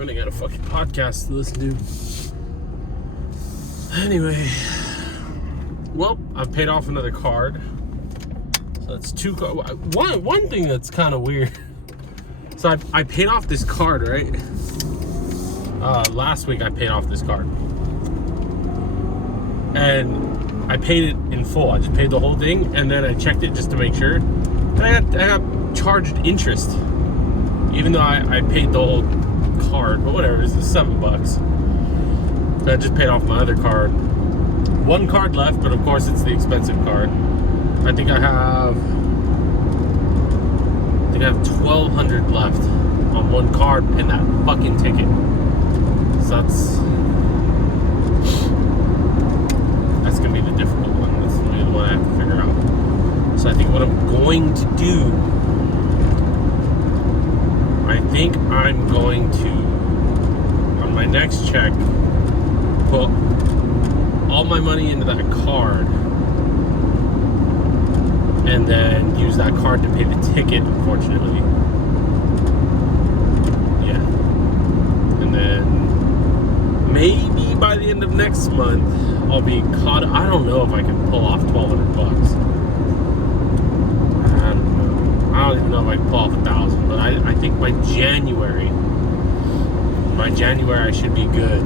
running out of fucking podcasts to listen to. Anyway, well, I've paid off another card. So that's two cards. One thing that's kind of weird. So I paid off this card, right? Last week I paid off this card. And I paid it in full. I just paid the whole thing, and then I checked it just to make sure. And I got charged interest. Even though I paid the whole card, but whatever, it's $7. So I just paid off my other card. One card left, but of course it's the expensive card. I think I have $1,200 left on one card and that fucking ticket. So that's gonna be the difficult one. That's gonna be the one I have to figure out. So I think what I'm going to do, I think I'm going to, on my next check, put all my money into that card and then use that card to pay the ticket, unfortunately. Yeah. And then maybe by the end of next month, I'll be caught. I don't know if I can pull off $1,200. I don't even know if I can pull off 1,000, but I think by January I should be good.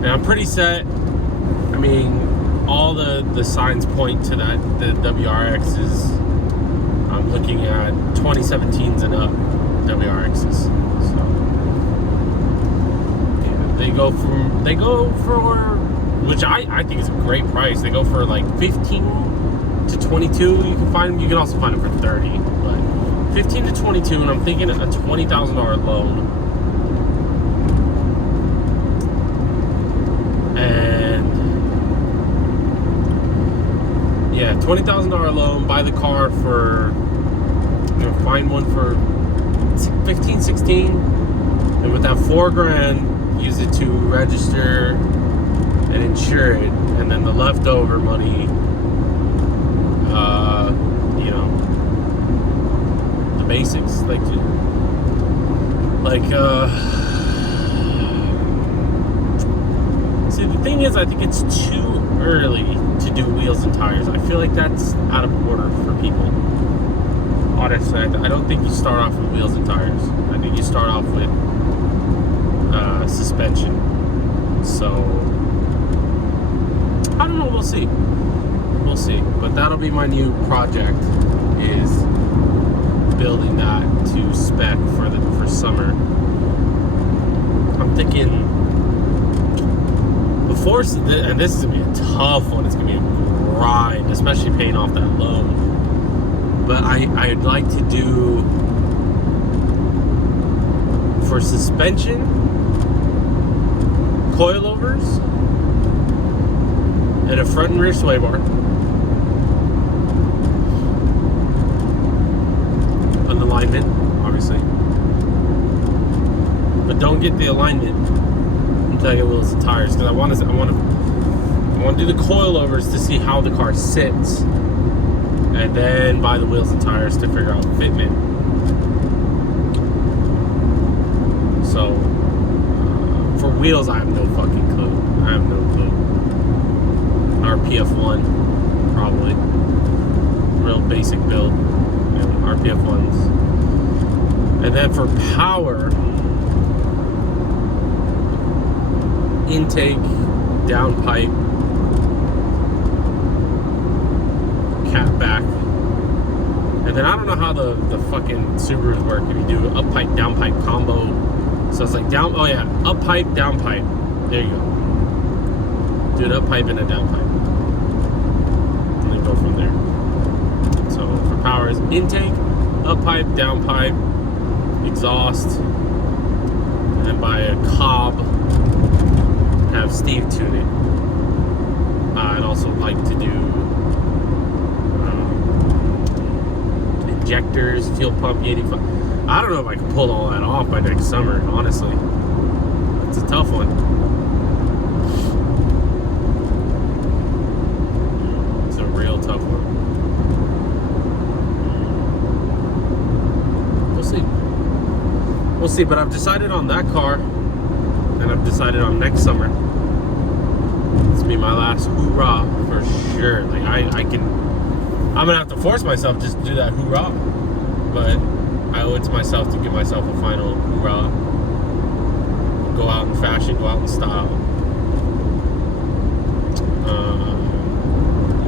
And I'm pretty set. I mean, all the signs point to that. The WRX is, I'm looking at 2017s and up WRXs. So yeah, they go for, which I think is a great price. They go for like 15 to 22. You can find them. You can also find them for 30, but 15 to 22. And I'm thinking a $20,000 loan. Yeah, $20,000 loan, buy the car for, find one for 15, 16, and with that $4,000, use it to register and insure it, and then the leftover money, the basics, see, the thing is, I think it's too early to do wheels and tires. I feel like that's out of order for people. Honestly, I don't think you start off with wheels and tires. I think you start off with suspension. So I don't know. We'll see. But that'll be my new project, is building that to spec for summer. I'm thinking. And this is going to be a tough one. It's going to be a grind, especially paying off that loan. But I'd like to do, for suspension, coilovers, and a front and rear sway bar. An alignment, obviously. But don't get the alignment until I get wheels and tires, because I want to do the coilovers to see how the car sits, and then buy the wheels and tires to figure out fitment. So for wheels, I have no fucking clue. RPF1, probably. Real basic build. RPF1s. And then for power, intake, downpipe, cat back, and then I don't know how the fucking Subarus work if you do up pipe, down pipe combo. So it's like up pipe, down pipe. There you go. Do an up pipe and a down pipe, and then go from there. So for power is intake, up pipe, down pipe, exhaust, and then buy a Cobb. Have Steve tune it. I'd also like to do injectors, fuel pump, 85. I don't know if I can pull all that off by next summer, honestly. It's a tough one. It's a real tough one. We'll see. But I've decided on that car, and I've decided on next summer. This will be my last hoorah for sure. Like I'm gonna have to force myself just to do that hoorah, but I owe it to myself to give myself a final hoorah. Go out in fashion, go out in style.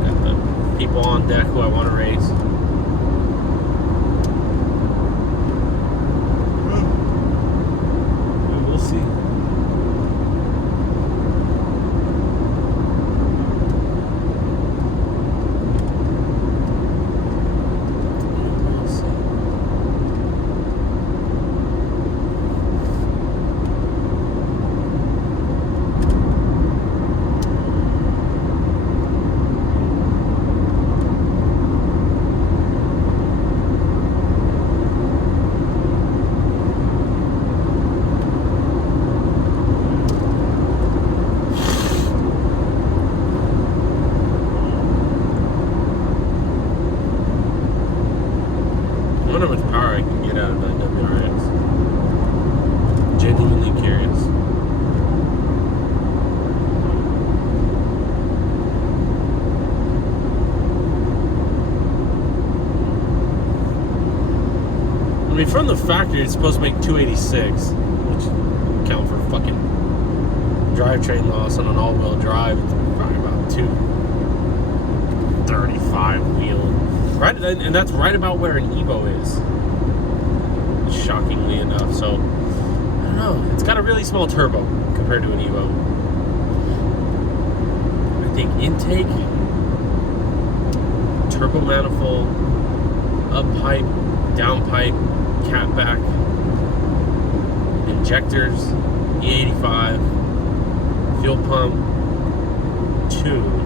Got the people on deck who I want to race. We'll see. I wonder how much power I can get out of that WRX. Genuinely curious. I mean, from the factory, it's supposed to make 286, which count for fucking drivetrain loss on an all-wheel drive. It's probably about 235 wheel. Right, and that's right about where an Evo is. Shockingly enough, so I don't know. It's got a really small turbo compared to an Evo. I think intake, turbo manifold, up pipe, down pipe, catback, injectors, E85, fuel pump, tune.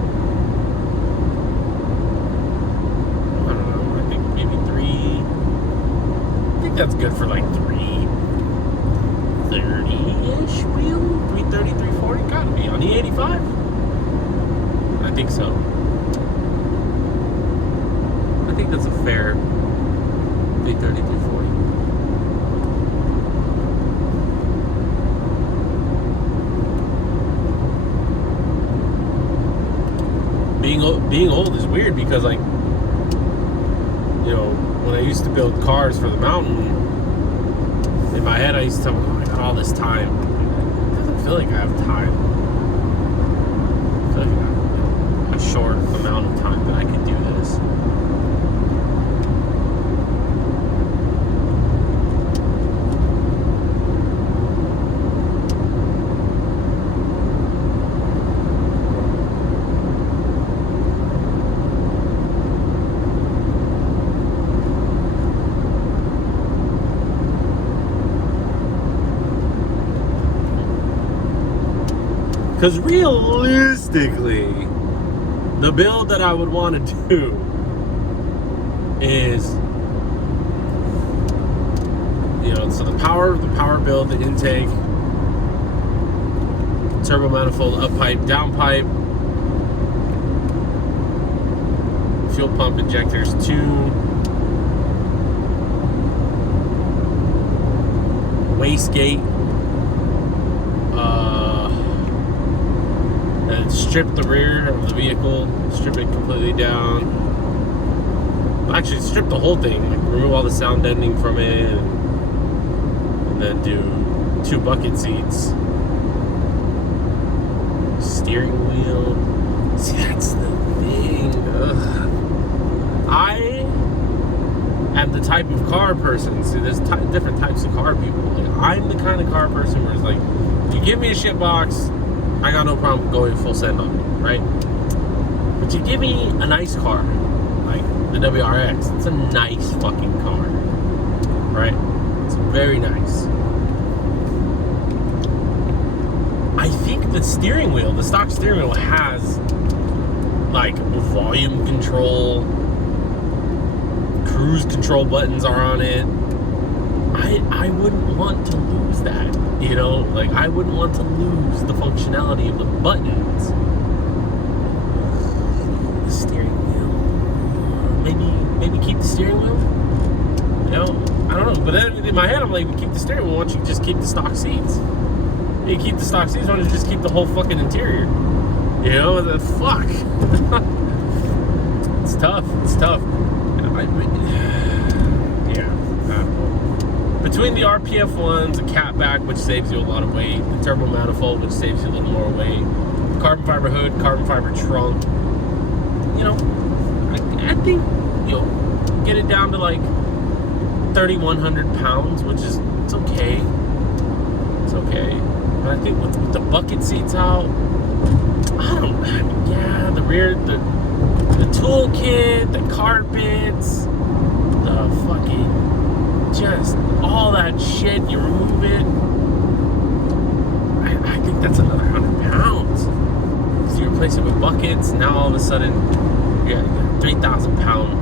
That's good for like 330-ish wheel, 330, 340, gotta be on the 85. I think so. I think that's a fair 330, 340. Being old is weird because, like, you know, when I used to build cars for the mountain, in my head I used to tell myself, I got all this time. It doesn't feel like I have time. I feel like I have a short amount of time that I could do this. Because realistically, the build that I would want to do is, you know, so the power build, the intake, turbo manifold, up pipe, down pipe, fuel pump injectors, tune, wastegate, and strip the rear of the vehicle, strip it completely down. Actually, strip the whole thing, like remove all the sound deadening from it, and then do 2 bucket seats, steering wheel. See, that's the thing. Ugh. I am the type of car person. See, there's different types of car people. Like, I'm the kind of car person where it's like, if you give me a shit box, I got no problem going full send on it, right? But you give me a nice car, like the WRX, it's a nice fucking car, right? It's very nice. I think the steering wheel, the stock steering wheel has like volume control, cruise control buttons are on it. I wouldn't want to lose that, you know? Like, I wouldn't want to lose the functionality of the buttons. The steering wheel. Maybe keep the steering wheel? know, I don't know. But then in my head, I'm like, we keep the steering wheel. Why don't you just keep the stock seats? You keep the stock seats. Why don't you just keep the whole fucking interior? You know, the fuck. It's tough. It's tough. Yeah, I don't know. Between the RPF ones, the catback, which saves you a lot of weight, the turbo manifold, which saves you a little more weight, the carbon fiber hood, carbon fiber trunk, you know, I think you'll get it down to like 3,100 pounds, which is, it's okay. It's okay. But I think with the bucket seats out, I mean, yeah, the rear, the toolkit, the carpets, the fucking, just all that shit, you remove it, I think that's another 100 pounds. So you replace it with buckets, now all of a sudden, you got 3,000 pound,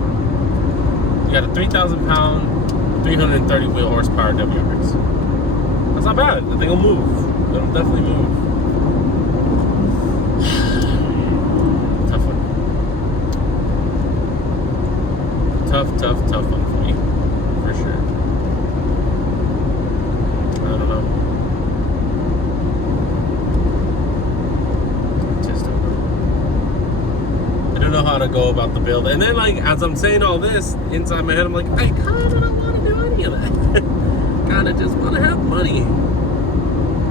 you got a 3,000 pound, 330 wheel horsepower WRX. That's not bad. The thing will move. It'll definitely move. Tough one. Tough one for me. For sure. I don't know. Just don't know. I don't know how to go about the build. And then, like, as I'm saying all this, inside my head, I'm like, I kind of don't want to do any of that. Kind of just want to have money.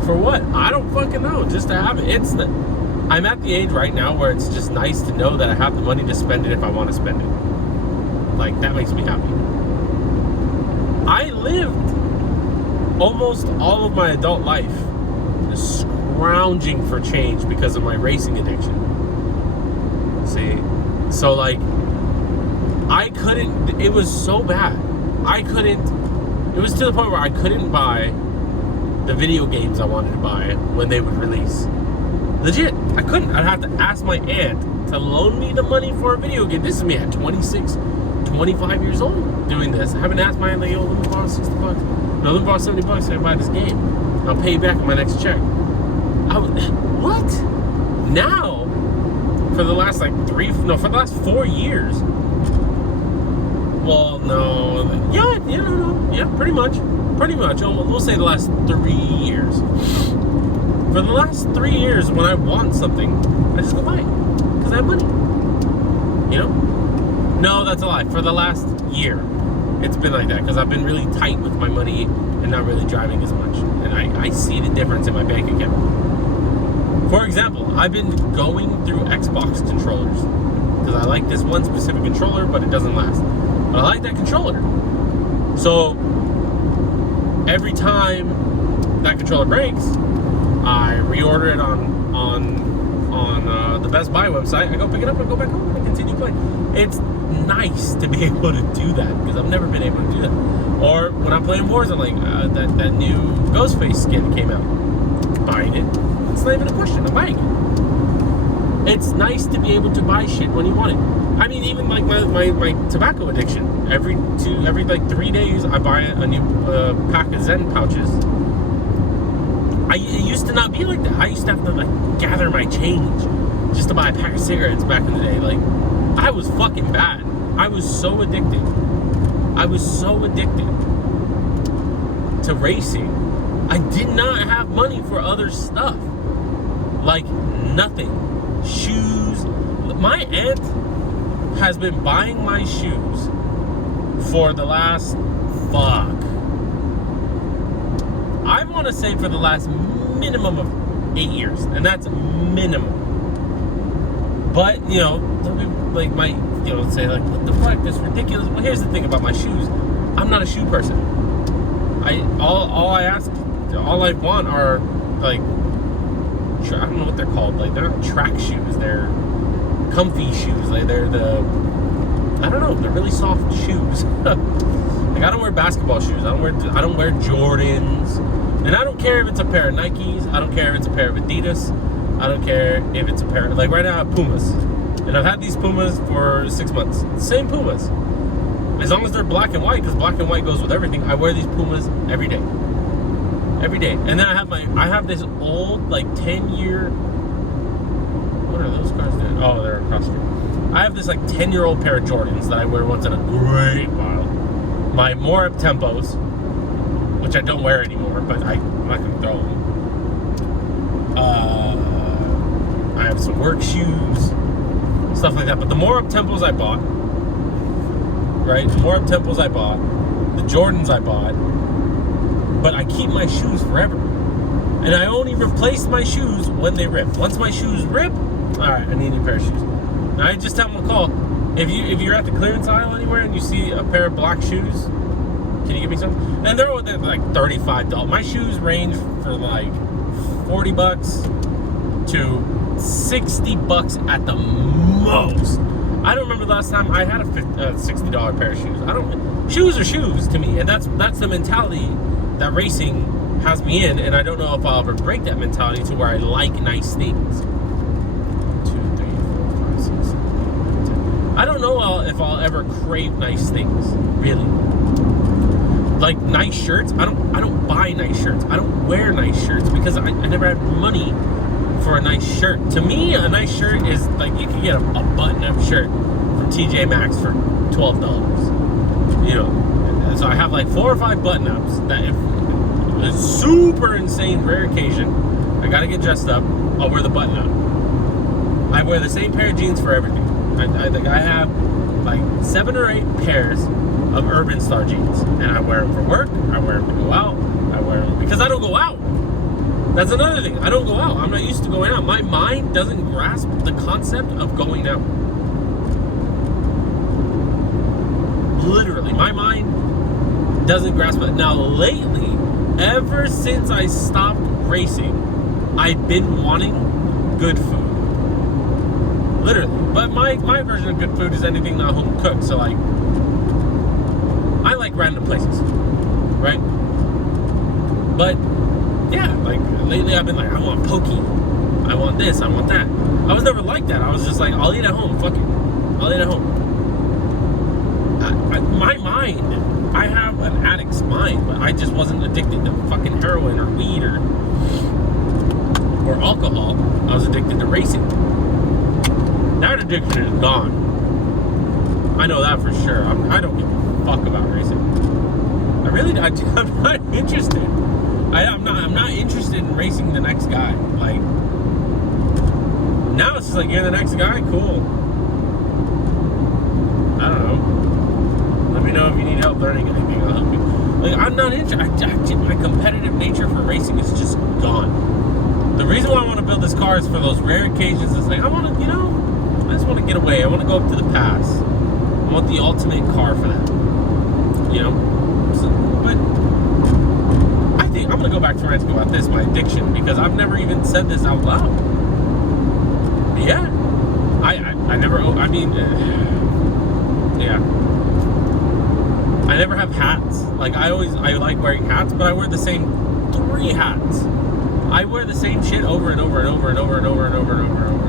For what? I don't fucking know. Just to have it. I'm at the age right now where it's just nice to know that I have the money to spend it if I want to spend it. Like, that makes me happy. I lived almost all of my adult life just scrounging for change because of my racing addiction. See? So, like, I couldn't, it was so bad. It was to the point where I couldn't buy the video games I wanted to buy when they would release. Legit, I couldn't. I'd have to ask my aunt to loan me the money for a video game. This is me at 26, 25 years old doing this. I haven't asked my aunt, like, yo, let me borrow 60 bucks. No, let me borrow 70 bucks so I buy this game. I'll pay you back on my next check. What? Now, for the last, like, for the last 4 years. Well, no. Yeah, pretty much. We'll say the last 3 years. For the last 3 years, when I want something, I just go buy it. Because I have money. You know? No, that's a lie. For the last year, it's been like that. Because I've been really tight with my money and not really driving as much. And I see the difference in my bank account. For example, I've been going through Xbox controllers. Because I like this one specific controller, but it doesn't last. But I like that controller. So, every time that controller breaks, I reorder it on the Best Buy website. I go pick it up and go back home and continue playing. It's nice to be able to do that because I've never been able to do that. Or when I'm playing Warzone, like that new Ghostface skin came out, buying it. It's not even a question. I'm buying it. It's nice to be able to buy shit when you want it. I mean, even like my tobacco addiction. Every 3 days, I buy a new pack of Zen pouches. It used to not be like that. I used to have to like gather my change just to buy a pack of cigarettes back in the day. Like, I was fucking bad. I was so addicted. To racing. I did not have money for other stuff. Like, nothing. Shoes. My aunt has been buying my shoes for the last, I want to say for the last minimum of 8 years. And that's minimum. But, you know, like say like, what the fuck, this is ridiculous. Well, here's the thing about my shoes. I'm not a shoe person. All I want are, like, I don't know what they're called. Like, they're not track shoes. They're comfy shoes. Like, they're I don't know. They're really soft shoes. Like, I don't wear basketball shoes. I don't wear Jordans. And I don't care if it's a pair of Nikes. I don't care if it's a pair of Adidas. I don't care if it's a pair of, like, right now I have Pumas. And I've had these Pumas for 6 months. Same Pumas. As long as they're black and white, because black and white goes with everything, I wear these Pumas every day. Every day. And then I have this old, like, 10-year, what are those cars doing? Oh, they're across the street. I have this, like, 10-year-old pair of Jordans that I wear once in a great while. my more up tempos, which I don't wear anymore, but I'm not gonna throw them. I have some work shoes, stuff like that. But the more up tempos I bought, right? The more up tempos I bought, the Jordans I bought, but I keep my shoes forever. And I only replace my shoes when they rip. Once my shoes rip, all right, I need a new pair of shoes. Now I just have them a call. If you're at the clearance aisle anywhere and you see a pair of black shoes, can you give me some? And they're like $35. My shoes range for like $40 to $60 at the most. I don't remember the last time I had a $60 pair of shoes. Shoes are shoes to me, and that's the mentality that racing has me in, and I don't know if I'll ever break that mentality to where I like nice things. 1, 2, 3, 4, 5, 6, 7, 8, 9, 10. I don't know if I'll ever crave nice things, really. Like nice shirts, I don't buy nice shirts. I don't wear nice shirts because I never had money for a nice shirt. To me, a nice shirt is like you can get a button-up shirt from TJ Maxx for $12. You know, so I have like 4 or 5 button-ups that if it's super insane rare occasion, I gotta get dressed up, I'll wear the button-up. I wear the same pair of jeans for everything. I think I have like 7 or 8 pairs of Urban Star jeans, and I wear them for work, I wear them to go out, I wear them because I don't go out. That's another thing, I don't go out. I'm not used to going out. My mind doesn't grasp the concept of going out. Literally, my mind doesn't grasp it. Now lately, ever since I stopped racing, I've been wanting good food. Literally. But my version of good food is anything not home cooked. So like, I like random places, right? But yeah, like lately I've been like, I want poke, I want this, I want that. I was never like that. I was just like, I'll eat at home, fuck it, I'll eat at home. My mind, I have an addict's mind, but I just wasn't addicted to fucking heroin or weed or alcohol. I was addicted to racing. That addiction is gone. I know that for sure. I don't give a fuck about racing. I'm not interested. I'm not interested in racing the next guy. Like, now it's just like, you're the next guy? Cool. I don't know. Let me know if you need help learning anything. I'll help you. Like, I'm not interested. My competitive nature for racing is just gone. The reason why I want to build this car is for those rare occasions. It's like, I want to, I just want to get away. I want to go up to the pass. I want the ultimate car for that. So, but I think I'm going to go back to ranting about this, my addiction, because I've never even said this out loud. But yeah. I never, yeah. I never have hats. Like, I like wearing hats, but I wear the same 3 hats. I wear the same shit over and over and over and over and over and over and over and over.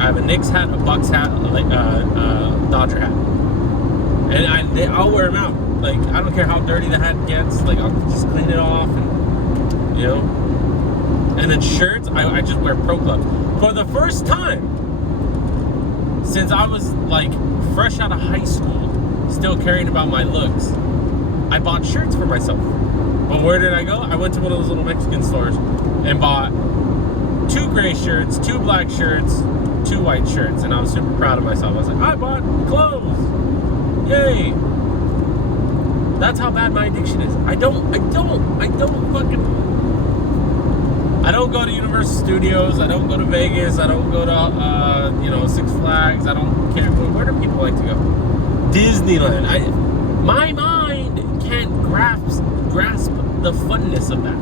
I have a Knicks hat, a Bucks hat, a Dodger hat. And I'll wear them out. Like, I don't care how dirty the hat gets. Like, I'll just clean it off and, And then shirts, I just wear Pro Clubs. For the first time since I was, like, fresh out of high school, still caring about my looks, I bought shirts for myself. But where did I go? I went to one of those little Mexican stores and bought 2 gray shirts, 2 black shirts, 2 white shirts, and I was super proud of myself. I was like, I bought clothes! Yay! That's how bad my addiction is. I don't go to Universal Studios, I don't go to Vegas, I don't go to, Six Flags, I don't care. Where do people like to go? Disneyland. My mind can't grasp the funness of that.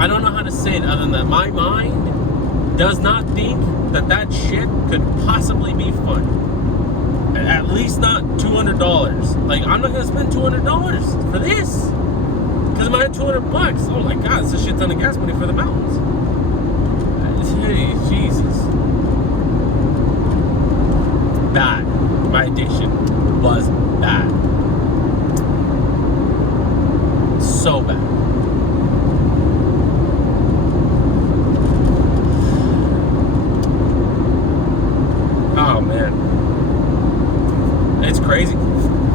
I don't know how to say it other than that. My mind does not think that shit could possibly be fun. At least not $200. Like, I'm not gonna spend $200 for this. Because if I had $200, oh my god, it's a shit ton of gas money for the mountains. Hey, Jesus. Bad. My addiction was bad. So bad. Oh man. crazy.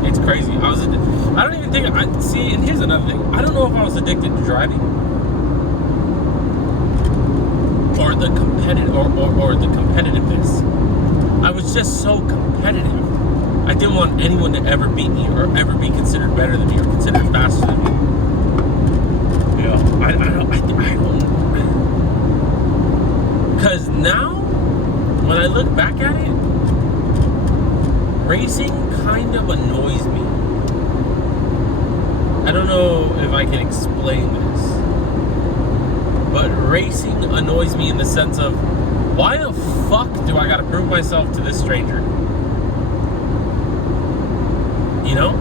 It's crazy. I don't even think see. And here's another thing. I don't know if I was addicted to driving or the competitiveness. I was just so competitive. I didn't want anyone to ever beat me or ever be considered better than me or considered faster than me. You know, I don't. Because now, when I look back at it, racing kind of annoys me. I don't know if I can explain this, but racing annoys me in the sense of, why the fuck do I gotta prove myself to this stranger? You know?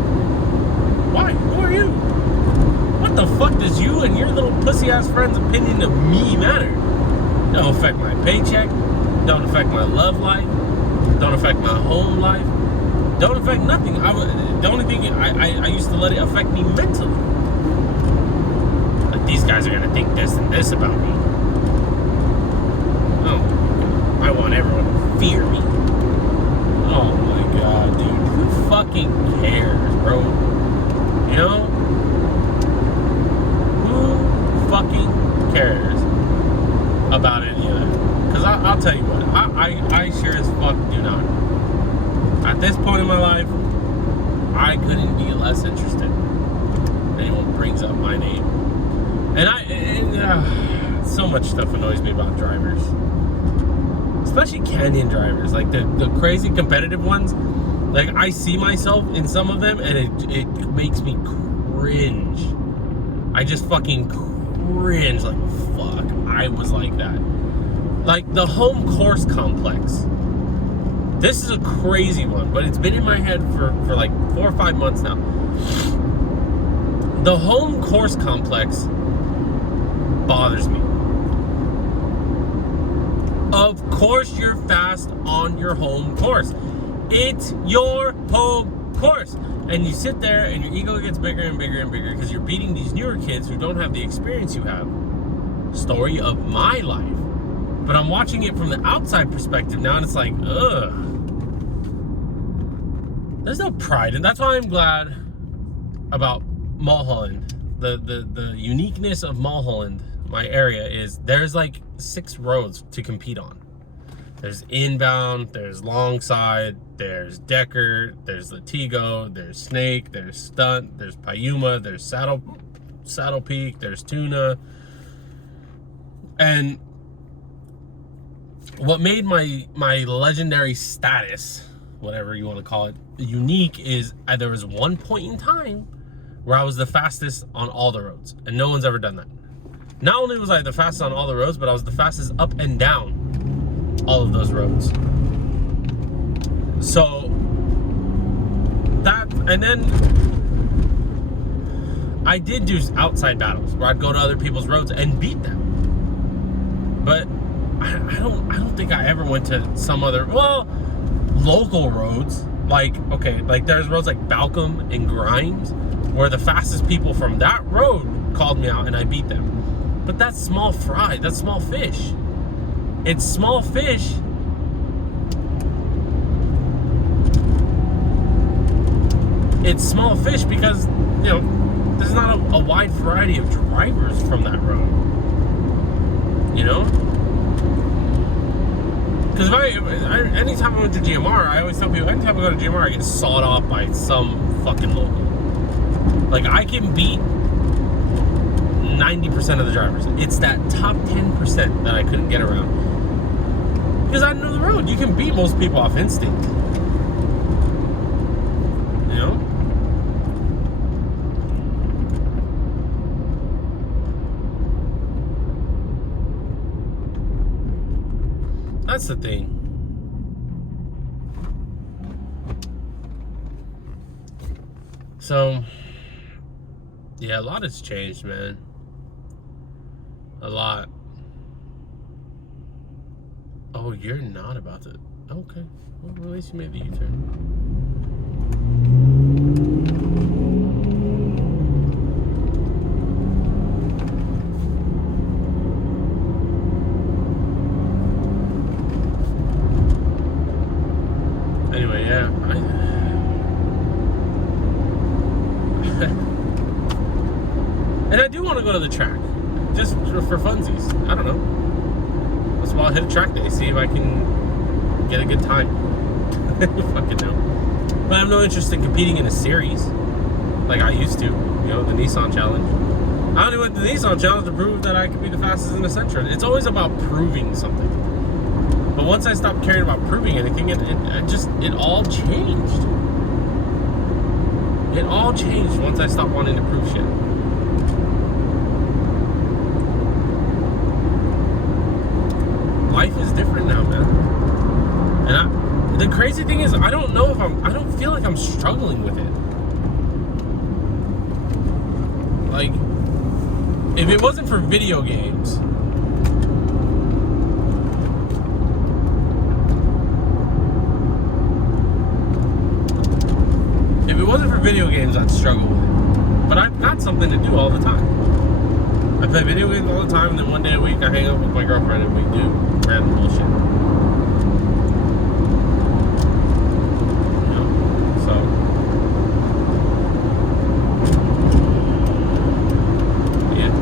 Why? Who are you? What the fuck does you and your little pussy ass friend's opinion of me matter? Don't affect my paycheck. Don't affect my love life. Don't affect my home life. Don't affect nothing. The only thing I used to let it affect me mentally. Like, these guys are gonna think this and this about me. Oh, I want everyone to fear me. Oh my god, dude. Who fucking cares, bro? You know? Who fucking cares about any of that? Because I'll tell you what, I sure as fuck do not. At this point in my life, I couldn't be less interested if anyone brings up my name. And so much stuff annoys me about drivers. Especially canyon drivers, like the crazy competitive ones. Like, I see myself in some of them and it makes me cringe. I just fucking cringe, like, fuck, I was like that. Like, the home course complex. This is a crazy one, but it's been in my head for like 4 or 5 months now. The home course complex bothers me. Of course you're fast on your home course. It's your home course. And you sit there and your ego gets bigger and bigger and bigger because you're beating these newer kids who don't have the experience you have. Story of my life. But I'm watching it from the outside perspective now, and it's like, ugh. There's no pride, and that's why I'm glad about Mulholland. The uniqueness of Mulholland, my area, is there's like 6 roads to compete on. There's inbound, there's longside, there's Decker, there's Latigo, there's Snake, there's Stunt, there's Payuma, there's Saddle Peak, there's Tuna. And what made my legendary status, whatever you want to call it, unique is there was one point in time where I was the fastest on all the roads, and no one's ever done that. Not only was I the fastest on all the roads, but I was the fastest up and down all of those roads. So that, and then I did do outside battles where I'd go to other people's roads and beat them. But I don't think I ever went to some other, well, local roads. Like, okay, like there's roads like Balcom and Grimes where the fastest people from that road called me out and I beat them. But that's small fry, that's small fish. It's small fish. It's small fish because, you know, there's not a wide variety of drivers from that road. You know? Because anytime I went to GMR, I always tell people, anytime I go to GMR, I get sawed off by some fucking local. Like, I can beat 90% of the drivers. It's that top 10% that I couldn't get around. Because I know the road. You can beat most people off instinct. You know? That's the thing. So, yeah, a lot has changed, man. A lot. Oh, you're not about to. Okay. Well, at least you made the U-turn. Anyway, yeah. And I do want to go to the track, just for funsies. I don't know. Once in a while, hit a track day, see if I can get a good time. Fucking know. But I have no interest in competing in a series like I used to. You know, the Nissan Challenge. I only went to the Nissan Challenge to prove that I could be the fastest in the Sentra. It's always about proving something. But once I stopped caring about proving anything, it all changed. It all changed once I stopped wanting to prove shit. Life is different now, man. And the crazy thing is, I don't feel like I'm struggling with it. Like, if it wasn't for video games, I'd struggle with it. But I've got something to do all the time. I play video games all the time, and then one day a week I hang out with my girlfriend and we do random bullshit. You know, so yeah.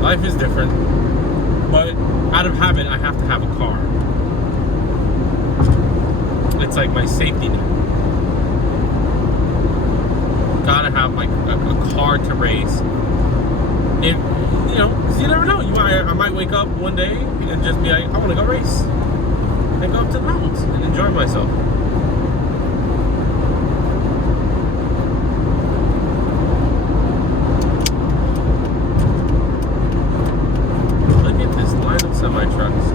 Life is different. But out of habit, I have to have a car. It's like my safety net. Gotta have like a car to race. If you know, 'cause you never know. I might wake up one day and just be like, I want to go race and go up to the mountains and enjoy myself. Look at this line of semi-trucks.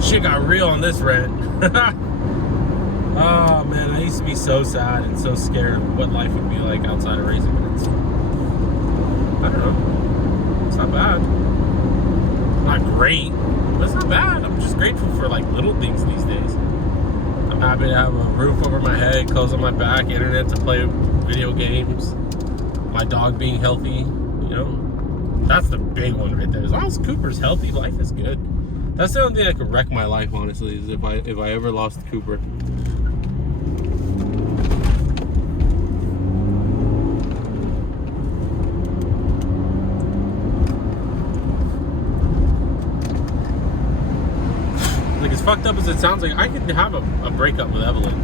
Shit got real on this rant. Oh man, I used to be so sad and so scared of what life would be like outside of racing, but I don't know. It's not bad. Not great, but it's not bad. I'm just grateful for like little things these days. I'm happy to have a roof over my head, clothes on my back, internet to play video games, my dog being healthy, you know. That's the big one right there. As long as Cooper's healthy, life is good. That's the only thing that could wreck my life, honestly, is if I ever lost Cooper. Like, as fucked up as it sounds, like I could have a breakup with Evelyn,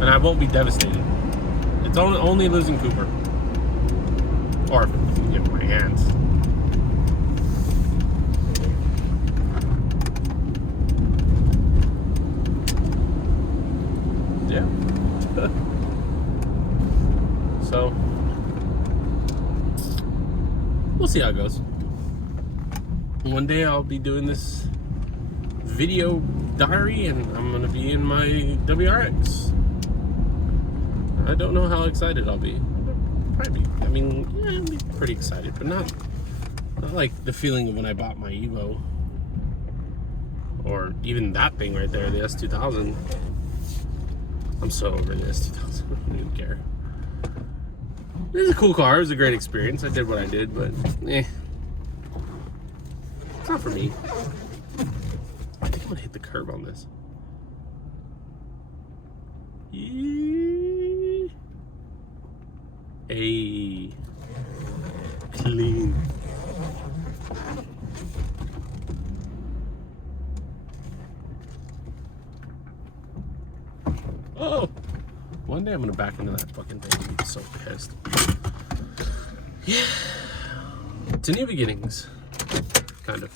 and I won't be devastated. It's only losing Cooper, or in my hands. Yeah. So, we'll see how it goes. One day I'll be doing this video diary and I'm going to be in my WRX. I don't know how excited I'll be. Probably, I'll be pretty excited, but not like the feeling of when I bought my Evo. Or even that thing right there, the S2000. I'm so over the S2000. I don't even care. It was a cool car. It was a great experience. I did what I did, but it's not for me. I think I'm gonna hit the curb on this. Hey, clean. Oh, one day I'm gonna back into that fucking thing and be so pissed. Yeah, to new beginnings, kind of.